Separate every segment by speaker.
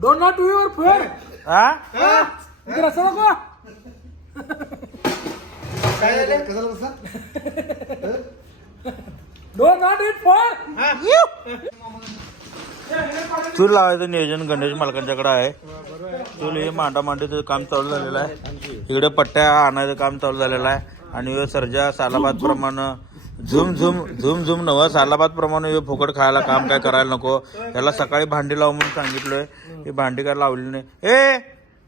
Speaker 1: Don't not your fair
Speaker 2: हा?
Speaker 1: इथे रस्ता नको
Speaker 3: काय झालं?
Speaker 1: डोंट नॉट इट फॉर
Speaker 2: चूल लावायचं नियोजन गणेश मालकांच्याकडे आहे. चूल हे मांडा मांडीचं काम चालू झालेलं आहे. इकडे पट्ट्या आणायचं काम चालू झालेलं आहे. आणि सर्जा सालाबाद प्रमाणे झुम झुम झुम झुम नवं. सालाबाद प्रमाणे फुकट खायला काम काय करायला नको. याला सकाळी भांडी लाव म्हणून सांगितलोय. ही भांडी काय लावली नाही. ए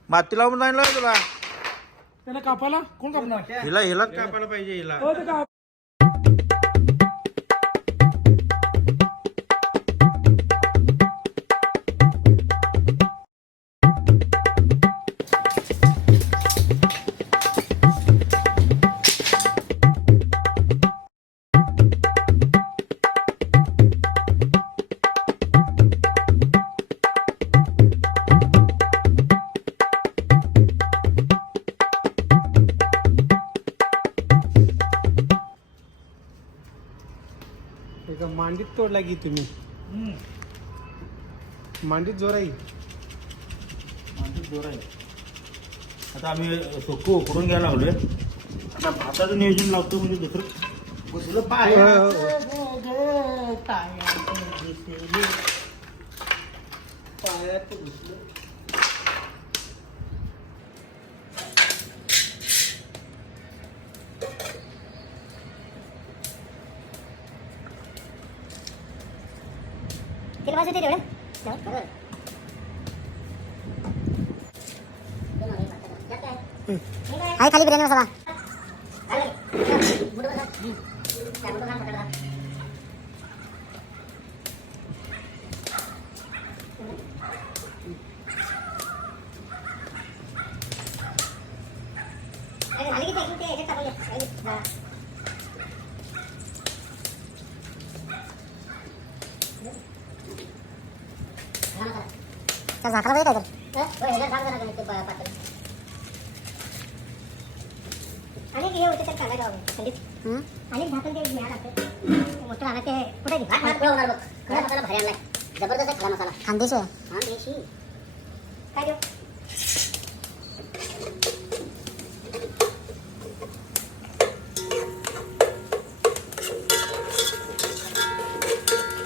Speaker 2: माती लावून सांगितलं तुला.
Speaker 1: त्याला कापायला? कोण कापणार?
Speaker 2: हिला हिला कापायला पाहिजे हिला.
Speaker 1: हो
Speaker 3: एका मांडीत तोडला की तुम्ही? मांडीत जोर आहे
Speaker 2: माणसं जोर आहे आता आम्ही सोकू उकडून घ्यायला लागलोय. आता भाताचं नियोजन लावतो म्हणजे दुसरं. बसलं पाय
Speaker 4: तिला वाजते तेवढं आहे खाली बिर्याणी मसाला त्या झाकला पाहिजे काय आणि हे होते तर आणि झाकण ते मिळालं लागतं मोठं राहणार ते कुठे होणार बघ खडा मसाला भारी आणलाय जबरदस्त खडा मसाला खानदेशी आहे खानदेशी काय देऊ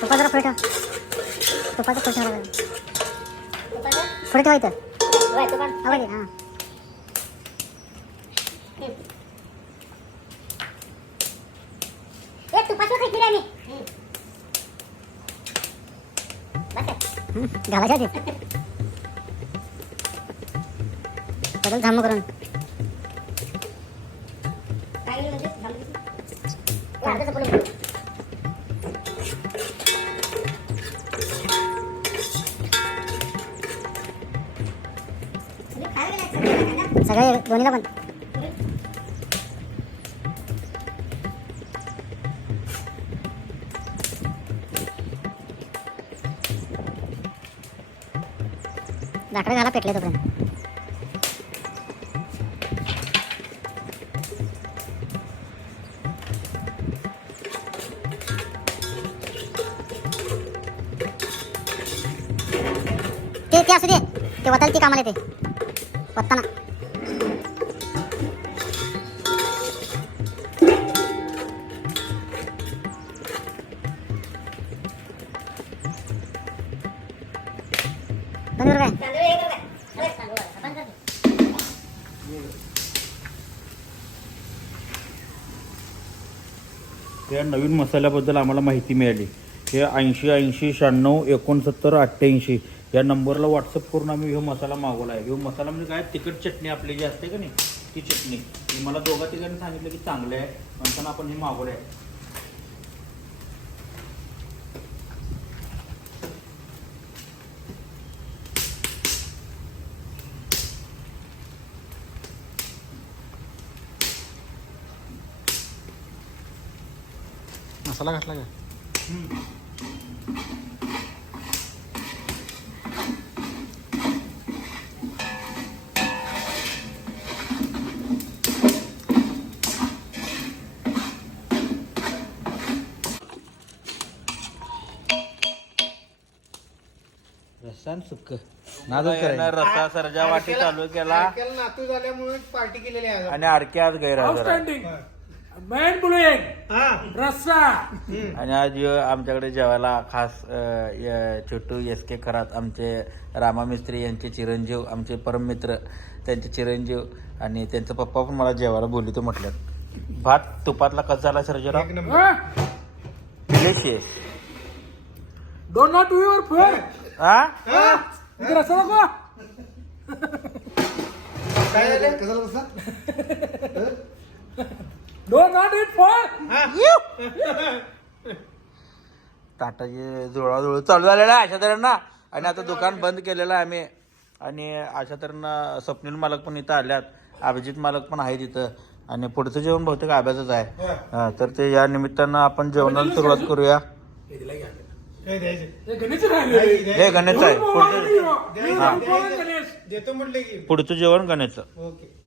Speaker 4: तुपा जरा पुढे ठेव तुपाचं ठेवा पुढे ठेवायचं आवडे हां ए तुपाचं काही बिर्याणी घालायच्या ते बदल थांब करून सगळे दोन्हीला पण लाकडं घाला पेटले तोपर्यंत. ते असू दे. ते बदल ती कामाला येते. वत्ताना
Speaker 2: या नवीन मसाल्याबद्दल आम्हाला माहिती मिळाली. हे ऐंशी ऐंशी शहाण्णव एकोणसत्तर अठ्ठ्याऐंशी. या नंबरला व्हॉट्सअप करून आम्ही ह्यो मसाला मागवला आहे ह्यो मसाला म्हणजे काय? तिखट चटणी आपली जी असते का नाही ती चटणी. ती मला दोघा तिघांनी सांगितलं की चांगलं आहे. म्हणताना आपण हे मागवलं आहे
Speaker 3: मसाला घातला का?
Speaker 2: रस्सा
Speaker 3: आणि सुक्क
Speaker 2: नादच करायचा. रस्सा सरजा वाटी चालू केला.
Speaker 3: त्याला नातू झाल्यामुळे पार्टी केलेली आहे
Speaker 2: आणि आरके आज गैरहजर आहे.
Speaker 1: आउटस्टँडिंग मॅन बुलिंग
Speaker 3: हा.
Speaker 1: रस्सा.
Speaker 2: आणि आज य- आमच्याकडे जेवायला खास अ, य- छोटू एस के खरात आमचे रामा मिस्त्री यांचे चिरंजीव आमचे परममित्र त्यांचे चिरंजीव आणि त्यांचा पप्पा पण मला जेवायला बोलतो म्हटलं भात तुपातला कसा झाला सर्जराव?
Speaker 3: एक number.
Speaker 2: Delicious
Speaker 1: don't not your fair
Speaker 2: हा?
Speaker 1: इथे रस्सा नको.
Speaker 3: काय झालं?
Speaker 1: डोंट नॉट इट फॉर
Speaker 2: ताटाचे जुळाजुळ चालू झालेला आहे अशा तऱ्हेनं आणि आता दुकान बंद केलेलं आहे आम्ही. आणि अशा तऱ्हेनं स्वप्नील मालक पण इथं आल्यात. अभिजित मालक पण आहे तिथं आणि पुढचं जेवण बहुतेक आब्याचंच आहे. हा, तर ते या निमित्तानं आपण जेवणाला सुरुवात करूया.
Speaker 3: हे
Speaker 1: हे गणेश
Speaker 2: हे गणेश आहे. पुढचं
Speaker 1: गणेश.
Speaker 3: देतो म्हटलं की.
Speaker 2: पुढचं जेवण गणेशचं.
Speaker 3: ओके.